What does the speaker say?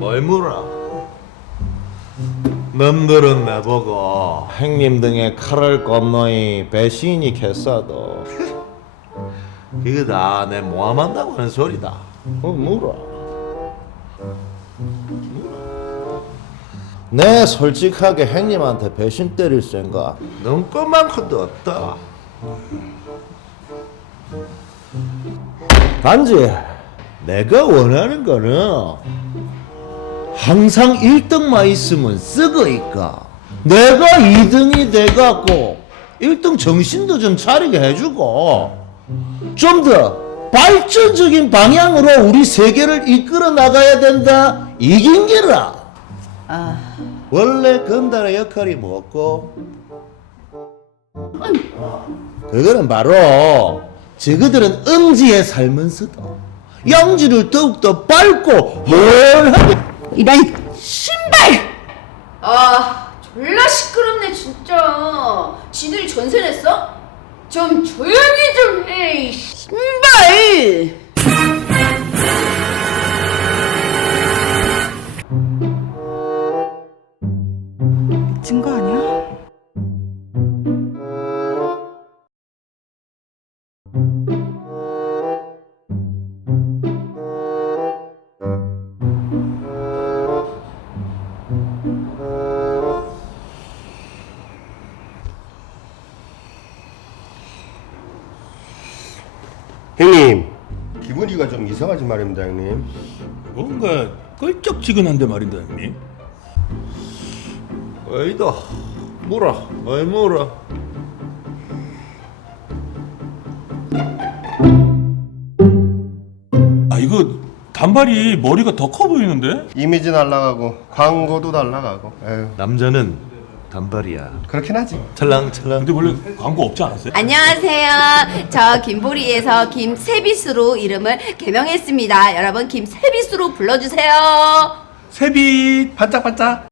뭘 물어? 놈들은 내보고 행님 등의 칼을 건너이 배신이 개싸도. 그거 다 내 모함한다고 하는 소리다. 어 물어. 내 솔직하게 행님한테 배신 때릴 생각? 눈꽃만큼도 없다. 단지 내가 원하는 거는 항상 1등만 있으면 썩어있까 내가 2등이 돼갖고 1등 정신도 좀 차리게 해주고 좀 더 발전적인 방향으로 우리 세계를 이끌어 나가야 된다. 이긴 게라. 아, 원래 건달의 역할이 뭐고? 그거는 바로 저그들은 음지에 살면서도 양지를 더욱더 밝고 헐하게 이런 신발! 아 졸라 시끄럽네 진짜 지들이 전세 냈어? 좀 조용히 좀해 신발! 미친 거 아니야? 형님. 기분이가 좀 이상하지 말입니다 형님. 뭔가 껄쩍지근한데 말인데 형님. 어이다 물어 어이 물어. 아 이거 단발이 머리가 더 커 보이는데? 이미지 날라가고 광고도 날라가고. 에휴. 남자는 단발이야. 그렇긴 하지. 찰랑찰랑. 근데 원래 광고 없지 않았어요? 안녕하세요. 저 김보리에서 김세비수로 이름을 개명했습니다. 여러분 김세비수로 불러주세요. 세빛 반짝반짝